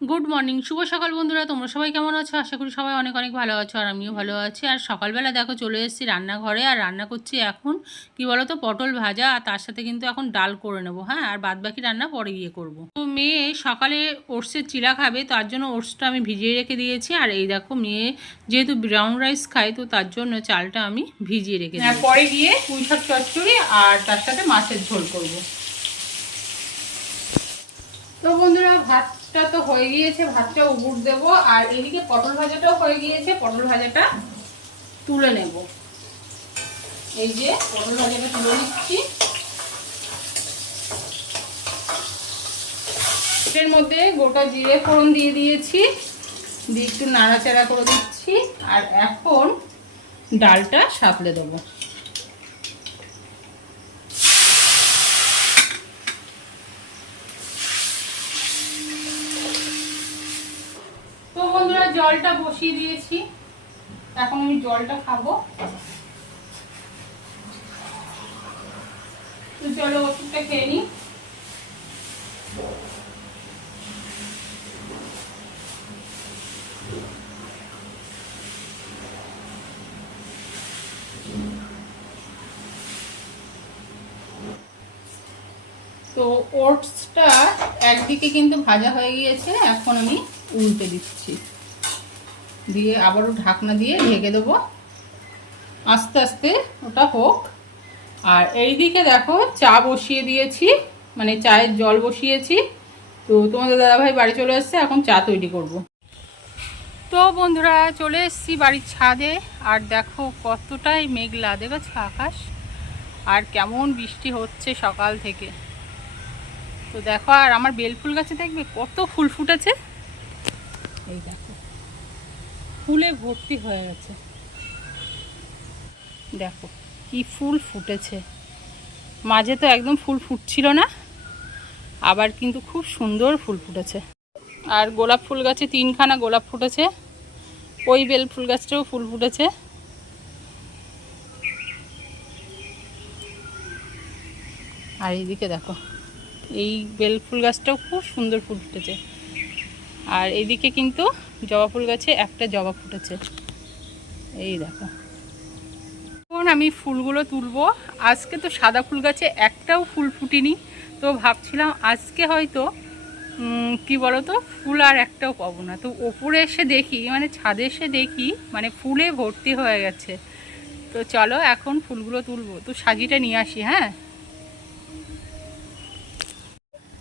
Good morning শুভ সকাল বন্ধুরা, তোমরা সবাই কেমন আছো? আশা করি সবাই অনেক অনেক ভালো আছো আর আমিও ভালো আছি। আর সকালবেলা দেখো চলে এসেছি রান্নাঘরে, আর রান্না করছি এখন, কি বলো তো পটল ভাজা, আর তার সাথে কিন্তু এখন ডাল করে নেব হ্যাঁ? আর বাদ বাকি রান্না পরে গিয়ে করব। তো মেয়ে সকালে ওটসের চিলা খাবে, তার জন্য ওটসটা আমি ভিজিয়ে রেখে দিয়েছি, আর এই দেখো মেয়ে যেহেতু ব্রাউন রাইস খায়, তো তার জন্য চালটা আমি ভিজিয়ে রেখে দিই পরে গিয়ে পুঁই চচ্চড়ি, আর তার সাথে মাছের ঝোল করব। তো বন্ধুরা, ভাতটা তো হয়ে গিয়েছে, ভাতটা উগুর দেব। আর এদিকে পটল ভাজাটাও হয়ে গিয়েছে, পটল ভাজাটা তুলে নেব। এই যে পটল ভাজাটা তুলে নিচ্ছি। এর মধ্যে গোটা জিরে ফোড়ন দিয়ে দিয়েছি, দিয়ে একটু নাড়াচাড়া করে দিচ্ছি, আর এখন ডালটা সাপলে দেবো তো বন্ধুরা জলটা বসিয়ে দিয়েছি। এখন আমি জলটা খাব। চলো ওষুধটা খেয়ে নিই। তো ওটসটা একদিকে কিন্তু ভাজা হয়ে গিয়েছে, এখন আমি উল্টে দিচ্ছি। দিয়ে আবারও ঢাকনা দিয়ে ঢেকে দেবো। আস্তে আস্তে ওটা হোক। আর এই দিকে দেখো চা বসিয়ে দিয়েছি মানে চায়ের জল বসিয়েছি। তো তোমাদের দাদাভাই বাড়ি চলে এসছে, এখন চা তৈরি করব। তো বন্ধুরা, চলে এসেছি বাড়ির ছাদে। আর দেখো কতটাই মেঘলা, দেখেছ আকাশ? আর কেমন বৃষ্টি হচ্ছে সকাল থেকে। তো দেখো, আর আমার বেলফুল গাছে দেখবে কত ফুল ফুটেছে? এই দেখো। ফুলে ভর্তি হয়ে গেছে। দেখো, কি ফুল ফুটেছে। মাঝে তো একদম ফুল ফুটছিল না, আবার কিন্তু খুব সুন্দর ফুল ফুটেছে। আর গোলাপ ফুল গাছে তিনখানা গোলাপ ফুটেছে, ওই বেল ফুল গাছটাও ফুল ফুটেছে। আর এইদিকে দেখো, এই বেল ফুল গাছটাও খুব সুন্দর ফুল ফুটেছে। আর এদিকে কিন্তু জবা ফুল গাছে একটা জবা ফুটেছে। এই দেখো। এখন আমি ফুলগুলো তুলবো। আজকে তো সাদা ফুল গাছে একটাও ফুল ফুটিনি। তো ভাবছিলাম আজকে হয়তো কি বলো তো ফুল আর একটাও পাবো না। তো ওপরে এসে দেখি মানে ছাদে এসে দেখি মানে ফুলে ভর্তি হয়ে গেছে। তো চলো এখন ফুলগুলো তুলবো। তো সাজিটা নিয়ে আসি হ্যাঁ?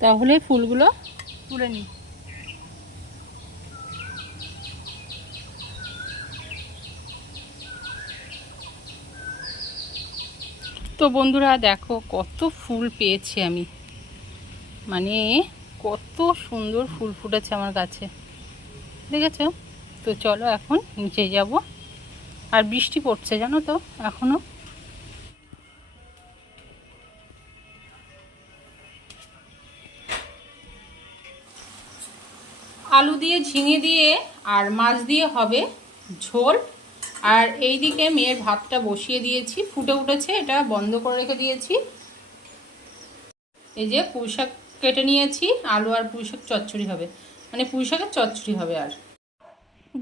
তাহলে ফুলগুলো তুলে নিই। তো বন্ধুরা দেখো, কত ফুল পেয়েছি আমি। মানে কত সুন্দর ফুল ফুটেছে আমার গাছে। দেখেছ? তো চলো এখন নিচে যাব। আর বৃষ্টি পড়ছে, জানো তো, এখনও। আলু দিয়ে, ঝিঙে দিয়ে, আর মাছ দিয়ে হবে ঝোল। আর এই দিকে মেয়ের ভাতটা বসিয়ে দিয়েছি, ফুটে উঠেছে, এটা বন্ধ করে রেখে দিয়েছি। এই যে পুঁই শাক কেটে নিয়েছি, আলু আর পুঁই শাক চচ্চড়ি হবে। মানে পুঁই শাকের চচ্চড়ি হবে আর।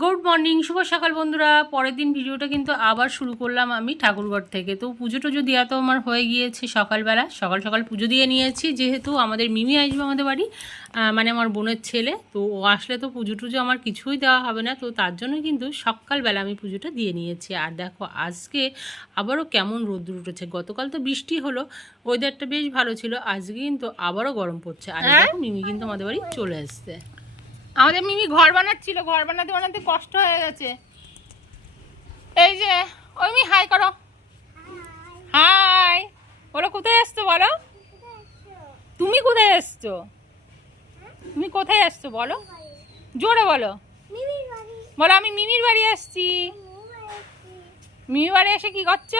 গুড মর্নিং শুভ সকাল বন্ধুরা। পরের দিন ভিডিওটা কিন্তু আবার শুরু করলাম আমি ঠাকুরঘর থেকে। তো পুজো টুজো দেওয়া তো আমার হয়ে গিয়েছে সকালবেলা সকাল সকাল পুজো দিয়ে নিয়েছি যেহেতু আমাদের মিমি আসবে আমাদের বাড়ি মানে আমার বোনের ছেলে তো ও আসলে তো পুজো টুজো আমার কিছুই দেওয়া হবে না তো তার জন্য কিন্তু সকালবেলা আমি পুজোটা দিয়ে নিয়েছি। আর দেখো আজকে আবারও কেমন রোদ্দুর উঠেছে। গতকাল তো বৃষ্টি হলো ওয়েদারটা বেশ ভালো ছিল আজকে কিন্তু আবারও গরম পড়ছে। আর দেখো মিমি কিন্তু আমাদের বাড়ি চলে আসছে। আমাদের মিমি ঘর বানাচ্ছিল, ঘর বানাতে বানাতে কষ্ট হয়ে গেছে। এই যে, ওই মি হাই করো। হাই বলো কোথায় আসছো বলো? তুমি কোথায় এসছো তুমি কোথায় আসছো বলো? জোরে বলো। বলো, আমি মিমির বাড়ি আসছি। মিমির বাড়ি এসে কি করছ?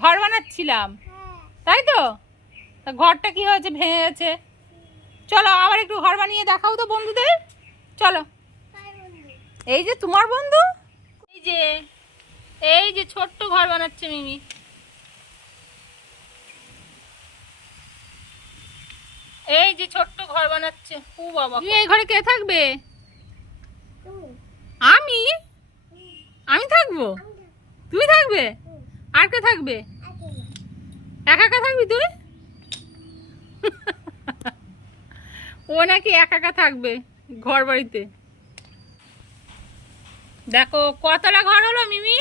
ঘর বানাচ্ছিলাম। তাই তো? তা ঘরটা কি হয়েছে, ভেঙে গেছে? চলো আবার একটু ঘর বানিয়ে দেখাও তো বন্ধুদের। চলো। এই যে তোমার বন্ধু? এই যে এই যে ছোট্ট ঘর বানাচ্ছে মিমি। এই যে ছোট্ট ঘর বানাচ্ছে। ও বাবা তুমি এই ঘরে কে থাকবে? আমি? আমি থাকব? তুমি থাকবে? আর কে থাকবে? একা একা থাকবি তুই? ও নাকি একা একা থাকবে। ঘর বাড়িতে দেখো, কতলা ঘর হলো মিমি?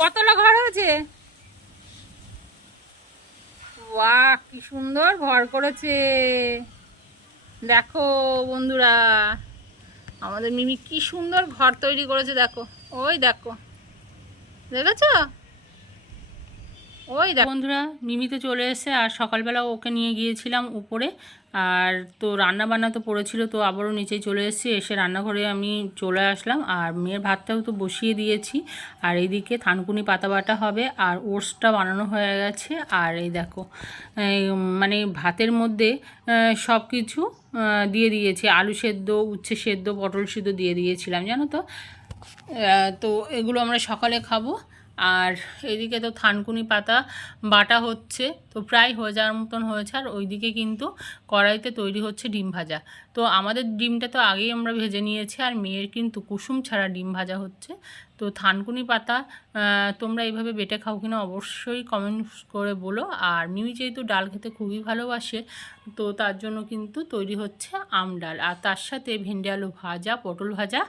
কতলা ঘর হয়েছে? বাহ কি সুন্দর ঘর করেছে। দেখো, বন্ধুরা, আমাদের মিমি কি সুন্দর ঘর তৈরি করেছে, দেখো। ওই দেখো, দেখেছ? ওই দেখো। বন্ধুরা, মিমিতে চলে এসে আর সকালবেলা ওকে নিয়ে গিয়েছিলাম উপরে। আর তো রান্না বান্না তো পড়েছিল, তো আবারও নিচেই চলে এসেছি। এসে রান্নাঘরে আমি চলে আসলাম, আর মেয়ের ভাতটাও তো বসিয়ে দিয়েছি। আর এইদিকে থানকুনি পাতা বাটা হবে, আর ওটসটা বানানো হয়ে গেছে। আর এই দেখো মানে ভাতের মধ্যে সব কিছু দিয়ে দিয়েছি। আলু সেদ্ধ, উচ্ছে সেদ্ধ, পটল সেদ্ধ দিয়ে দিয়েছিলাম, জানো তো? তো এগুলো আমরা সকালে খাব। আর এদিকে তো থানকুনি পাতা বাটা হচ্ছে, তো প্রায় হয়ে যাওয়ার মতন হয়েছে। আর ওইদিকে কিন্তু কড়াইতে তৈরি হচ্ছে ডিম ভাজা। তো আমাদের ডিমটা তো আগেই আমরা ভেজে নিয়েছি, আর মেয়ের কিন্তু কুসুম ছাড়া ডিম ভাজা হচ্ছে। তো থানকুনি পাতা তোমরা এইভাবে বেটে খাও কিনা অবশ্যই কমেন্টস করে বলো। আর মিমি যেহেতু ডাল খেতে খুবই ভালোবাসে, তো তার জন্য কিন্তু তৈরি হচ্ছে আম ডাল। আর তার সাথে ভেন্ডি আলু ভাজা, পটল ভাজা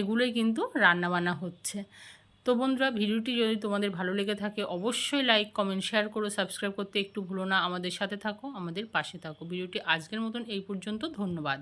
এগুলোই কিন্তু রান্নাবান্না হচ্ছে। তো বন্ধুরা, ভিডিওটি যদি তোমাদের ভালো লেগে থাকে, অবশ্যই লাইক কমেন্ট শেয়ার করো সাবস্ক্রাইব করতে একটু ভুলো না। আমাদের সাথে থাকো, আমাদের পাশে থাকো। ভিডিওটি আজকের মতন এই পর্যন্ত। ধন্যবাদ।